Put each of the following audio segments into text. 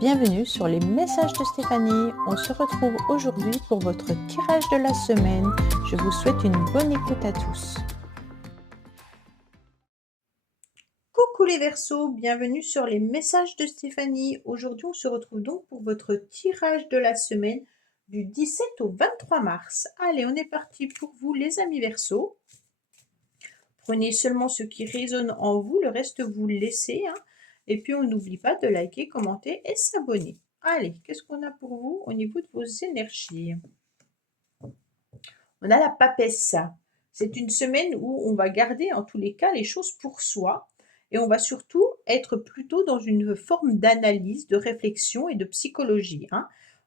Bienvenue sur les messages de Stéphanie. On se retrouve aujourd'hui pour votre tirage de la semaine. Je vous souhaite une bonne écoute à tous. Coucou les Verseaux, bienvenue sur les messages de Stéphanie. Aujourd'hui, on se retrouve donc pour votre tirage de la semaine du 17 au 23 mars. Allez, on est parti pour vous les amis Verseaux. Prenez seulement ce qui résonne en vous, le reste vous le laissez. Et puis, on n'oublie pas de liker, commenter et s'abonner. Allez, qu'est-ce qu'on a pour vous au niveau de vos énergies? On a la papesse. C'est une semaine où on va garder en tous les cas les choses pour soi et on va surtout être plutôt dans une forme d'analyse, de réflexion et de psychologie.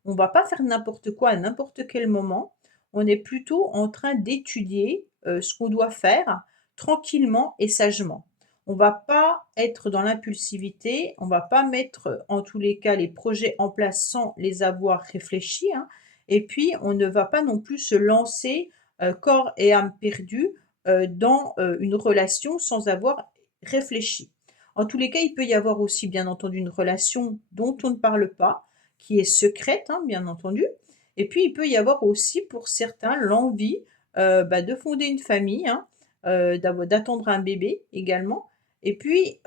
On ne va pas faire n'importe quoi à n'importe quel moment. On est plutôt en train d'étudier ce qu'on doit faire tranquillement et sagement. On ne va pas être dans l'impulsivité, on ne va pas mettre en tous les cas les projets en place sans les avoir réfléchis. Et puis, on ne va pas non plus se lancer corps et âme perdus dans une relation sans avoir réfléchi. En tous les cas, il peut y avoir aussi, bien entendu, une relation dont on ne parle pas, qui est secrète, bien entendu. Et puis, il peut y avoir aussi, pour certains, l'envie de fonder une famille, d'attendre un bébé également. Et puis,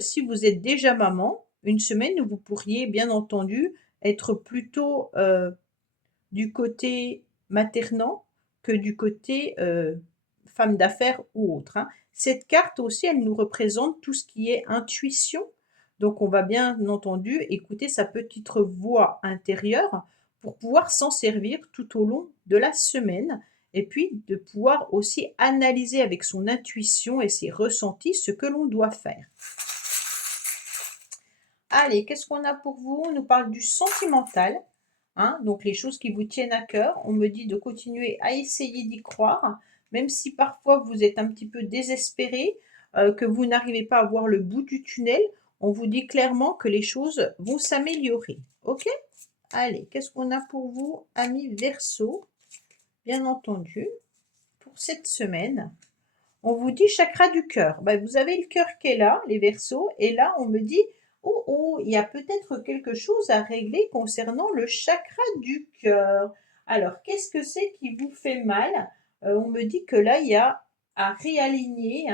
si vous êtes déjà maman, une semaine où vous pourriez, bien entendu, être plutôt du côté maternant que du côté femme d'affaires ou autre. Cette carte aussi, elle nous représente tout ce qui est intuition. Donc, on va bien entendu écouter sa petite voix intérieure pour pouvoir s'en servir tout au long de la semaine et puis de pouvoir aussi analyser avec son intuition et ses ressentis ce que l'on doit faire. Allez, qu'est-ce qu'on a pour vous? On nous parle du sentimental. Donc les choses qui vous tiennent à cœur. On me dit de continuer à essayer d'y croire, même si parfois vous êtes un petit peu désespéré, que vous n'arrivez pas à voir le bout du tunnel. On vous dit clairement que les choses vont s'améliorer. Ok? Allez, qu'est-ce qu'on a pour vous, amis Verseau? Bien entendu, pour cette semaine, on vous dit chakra du cœur. Vous avez le cœur qui est là, les Verseaux, et là on me dit oh, il y a peut-être quelque chose à régler concernant le chakra du cœur. Alors, qu'est-ce que c'est qui vous fait mal? On me dit que là, il y a à réaligner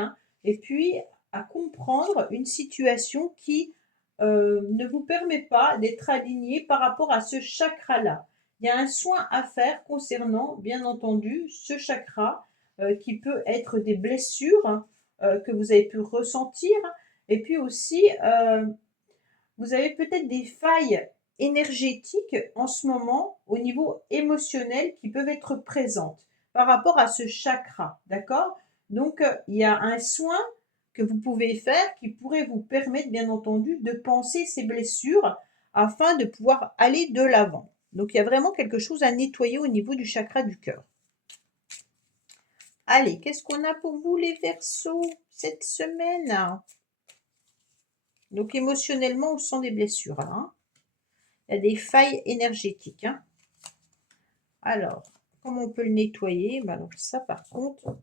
et puis à comprendre une situation qui ne vous permet pas d'être aligné par rapport à ce chakra-là. Il y a un soin à faire concernant, bien entendu, ce chakra qui peut être des blessures que vous avez pu ressentir et puis aussi vous avez peut-être des failles énergétiques en ce moment au niveau émotionnel qui peuvent être présentes par rapport à ce chakra, d'accord? Donc, il y a un soin que vous pouvez faire qui pourrait vous permettre, bien entendu, de penser ces blessures afin de pouvoir aller de l'avant. Donc, il y a vraiment quelque chose à nettoyer au niveau du chakra du cœur. Allez, qu'est-ce qu'on a pour vous les Verseaux cette semaine? Donc émotionnellement, on sent des blessures. Il y a des failles énergétiques. Alors, comment on peut le nettoyer? Alors ça par contre,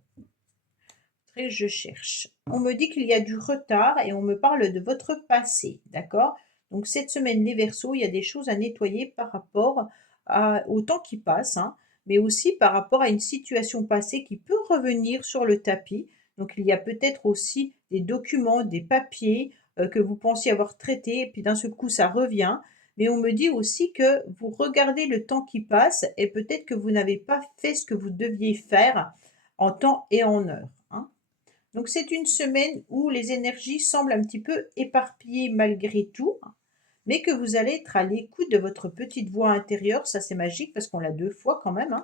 je cherche. On me dit qu'il y a du retard et on me parle de votre passé. D'accord? Donc cette semaine, les Verseaux, il y a des choses à nettoyer par rapport au temps qui passe, mais aussi par rapport à une situation passée qui peut revenir sur le tapis. Donc il y a peut-être aussi des documents, des papiers que vous pensiez avoir traités, et puis d'un seul coup ça revient. Mais on me dit aussi que vous regardez le temps qui passe et peut-être que vous n'avez pas fait ce que vous deviez faire en temps et en heure. Donc c'est une semaine où les énergies semblent un petit peu éparpillées malgré tout, mais que vous allez être à l'écoute de votre petite voix intérieure. Ça c'est magique parce qu'on l'a 2 fois quand même.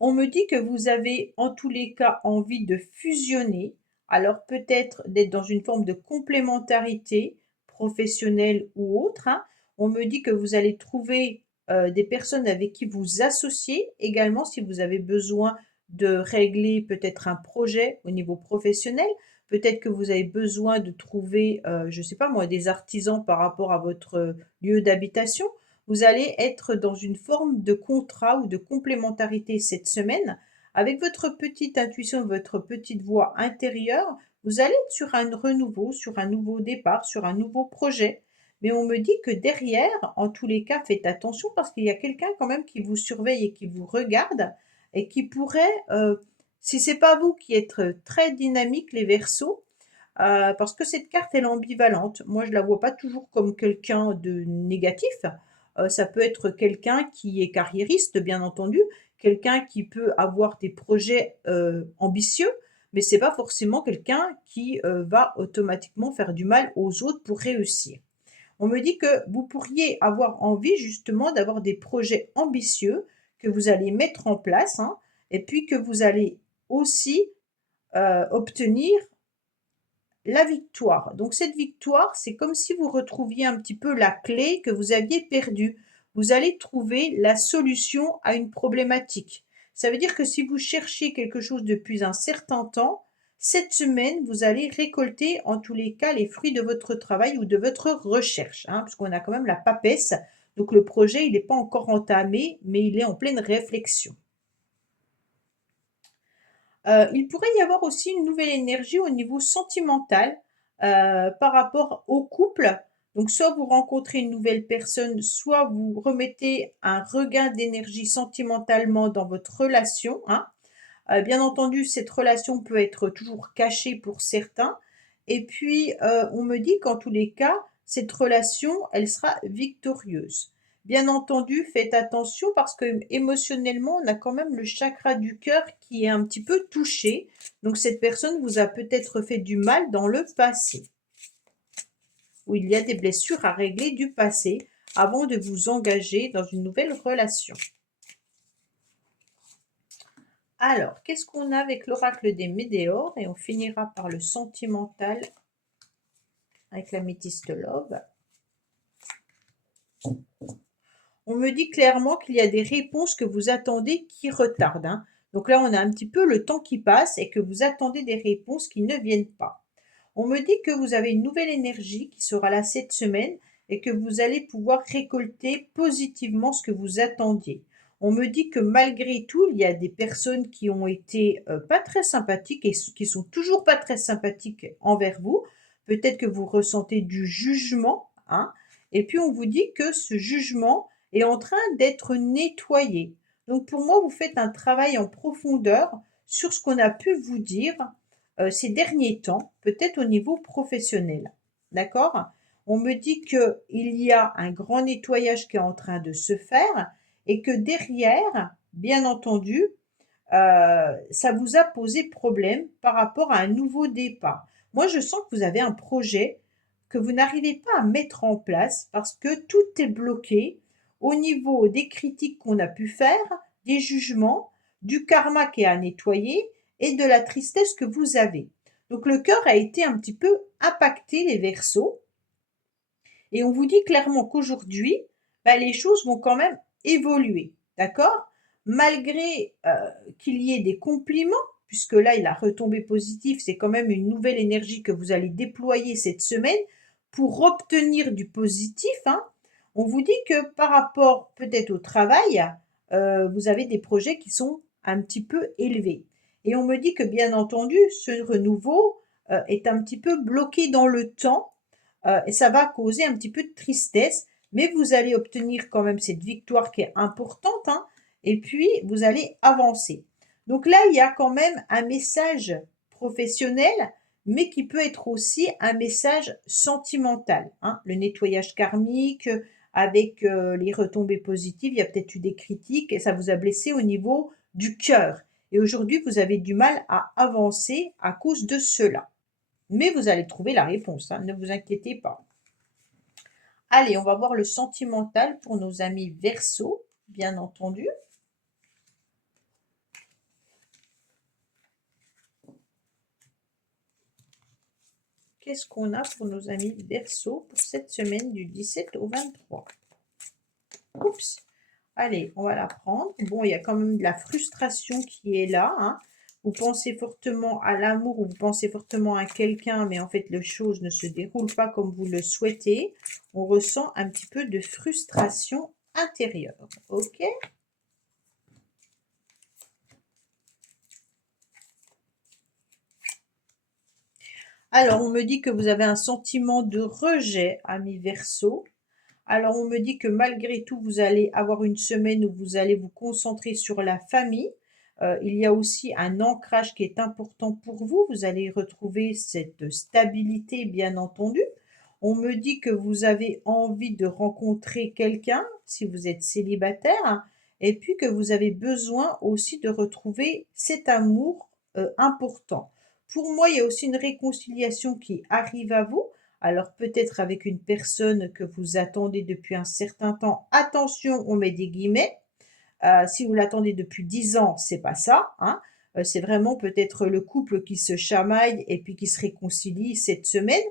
On me dit que vous avez en tous les cas envie de fusionner, alors peut-être d'être dans une forme de complémentarité professionnelle ou autre. On me dit que vous allez trouver des personnes avec qui vous associer également si vous avez besoin de régler peut-être un projet au niveau professionnel. Peut-être que vous avez besoin de trouver, je ne sais pas moi, des artisans par rapport à votre lieu d'habitation. Vous allez être dans une forme de contrat ou de complémentarité cette semaine avec votre petite intuition, votre petite voix intérieure Vous allez être sur un renouveau, sur un nouveau départ, sur un nouveau projet. Mais on me dit que derrière, en tous les cas, faites attention parce qu'il y a quelqu'un quand même qui vous surveille et qui vous regarde et qui pourrait, si c'est pas vous qui êtes très dynamique, les Verseaux, parce que cette carte, elle est ambivalente. Moi, je la vois pas toujours comme quelqu'un de négatif. Ça peut être quelqu'un qui est carriériste, bien entendu, quelqu'un qui peut avoir des projets, ambitieux, mais c'est pas forcément quelqu'un qui, va automatiquement faire du mal aux autres pour réussir. On me dit que vous pourriez avoir envie justement d'avoir des projets ambitieux que vous allez mettre en place, hein, et puis que vous allez aussi, obtenir la victoire. Donc cette victoire, c'est comme si vous retrouviez un petit peu la clé que vous aviez perdue. Vous allez trouver la solution à une problématique. Ça veut dire que si vous cherchiez quelque chose depuis un certain temps, cette semaine, vous allez récolter en tous les cas les fruits de votre travail ou de votre recherche, hein, parce qu'on a quand même la papesse. Donc le projet, il n'est pas encore entamé, mais il est en pleine réflexion. Il pourrait y avoir aussi une nouvelle énergie au niveau sentimental, par rapport au couple. Donc soit vous rencontrez une nouvelle personne, soit vous remettez un regain d'énergie sentimentalement dans votre relation, hein. Bien entendu, cette relation peut être toujours cachée pour certains et puis, on me dit qu'en tous les cas, cette relation, elle sera victorieuse. Bien entendu, faites attention parce que émotionnellement, on a quand même le chakra du cœur qui est un petit peu touché. Donc cette personne vous a peut-être fait du mal dans le passé, où il y a des blessures à régler du passé avant de vous engager dans une nouvelle relation. Alors, qu'est-ce qu'on a avec l'oracle des Médéores? Et on finira par le sentimental avec la métiste Love. On me dit clairement qu'il y a des réponses que vous attendez qui retardent, hein. Donc là, on a un petit peu le temps qui passe et que vous attendez des réponses qui ne viennent pas. On me dit que vous avez une nouvelle énergie qui sera là cette semaine et que vous allez pouvoir récolter positivement ce que vous attendiez. On me dit que malgré tout, il y a des personnes qui ont été pas très sympathiques et qui sont toujours pas très sympathiques envers vous. Peut-être que vous ressentez du jugement, hein. Et puis on vous dit que ce jugement est en train d'être nettoyé. Donc pour moi, vous faites un travail en profondeur sur ce qu'on a pu vous dire ces derniers temps, peut-être au niveau professionnel. D'accord? On me dit qu'il y a un grand nettoyage qui est en train de se faire et que derrière, bien entendu, ça vous a posé problème par rapport à un nouveau départ. Moi, je sens que vous avez un projet que vous n'arrivez pas à mettre en place parce que tout est bloqué au niveau des critiques qu'on a pu faire, des jugements, du karma qui est à nettoyer et de la tristesse que vous avez. Donc le cœur a été un petit peu impacté, les Verseaux, et on vous dit clairement qu'aujourd'hui, bah, les choses vont quand même évoluer, d'accord? Malgré qu'il y ait des compliments, puisque là, il a retombé positif, c'est quand même une nouvelle énergie que vous allez déployer cette semaine pour obtenir du positif, hein. On vous dit que par rapport peut-être au travail, vous avez des projets qui sont un petit peu élevés. Et on me dit que bien entendu, ce renouveau est un petit peu bloqué dans le temps et ça va causer un petit peu de tristesse, mais vous allez obtenir quand même cette victoire qui est importante, hein, et puis vous allez avancer. Donc là, il y a quand même un message professionnel, mais qui peut être aussi un message sentimental, hein. Le nettoyage karmique, avec les retombées positives, il y a peut-être eu des critiques et ça vous a blessé au niveau du cœur. Et aujourd'hui, vous avez du mal à avancer à cause de cela. Mais vous allez trouver la réponse, hein, ne vous inquiétez pas. Allez, on va voir le sentimental pour nos amis Verseaux, bien entendu. Qu'est-ce qu'on a pour nos amis Verseaux pour cette semaine du 17 au 23? Oups. Allez, on va la prendre. Bon, il y a quand même de la frustration qui est là, hein. Vous pensez fortement à l'amour ou vous pensez fortement à quelqu'un, mais en fait, les choses ne se déroulent pas comme vous le souhaitez. On ressent un petit peu de frustration intérieure. OK? Alors, on me dit que vous avez un sentiment de rejet, ami Verseau. Alors, on me dit que malgré tout, vous allez avoir une semaine où vous allez vous concentrer sur la famille. Il y a aussi un ancrage qui est important pour vous. Vous allez retrouver cette stabilité, bien entendu. On me dit que vous avez envie de rencontrer quelqu'un, si vous êtes célibataire, et puis que vous avez besoin aussi de retrouver cet amour important. Pour moi, il y a aussi une réconciliation qui arrive à vous. Alors peut-être avec une personne que vous attendez depuis un certain temps. Attention, on met des guillemets. Si vous l'attendez depuis 10 ans, c'est pas ça, hein. C'est vraiment peut-être le couple qui se chamaille et puis qui se réconcilie cette semaine.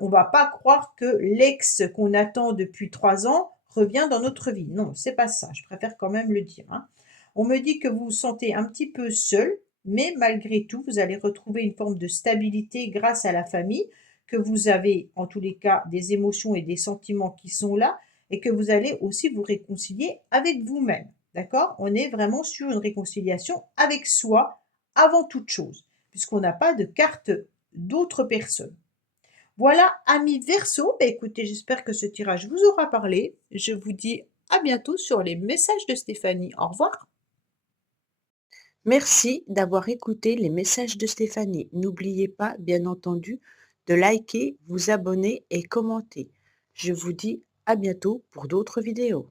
On va pas croire que l'ex qu'on attend depuis 3 ans revient dans notre vie. Non, c'est pas ça, je préfère quand même le dire, hein. On me dit que vous vous sentez un petit peu seul, mais malgré tout, vous allez retrouver une forme de stabilité grâce à la famille, que vous avez en tous les cas des émotions et des sentiments qui sont là et que vous allez aussi vous réconcilier avec vous-même. D'accord? On est vraiment sur une réconciliation avec soi avant toute chose, puisqu'on n'a pas de carte d'autres personnes. Voilà, amis Verseau, bah écoutez, j'espère que ce tirage vous aura parlé. Je vous dis à bientôt sur les messages de Stéphanie. Au revoir. Merci d'avoir écouté les messages de Stéphanie. N'oubliez pas, bien entendu, de liker, vous abonner et commenter. Je vous dis à bientôt pour d'autres vidéos.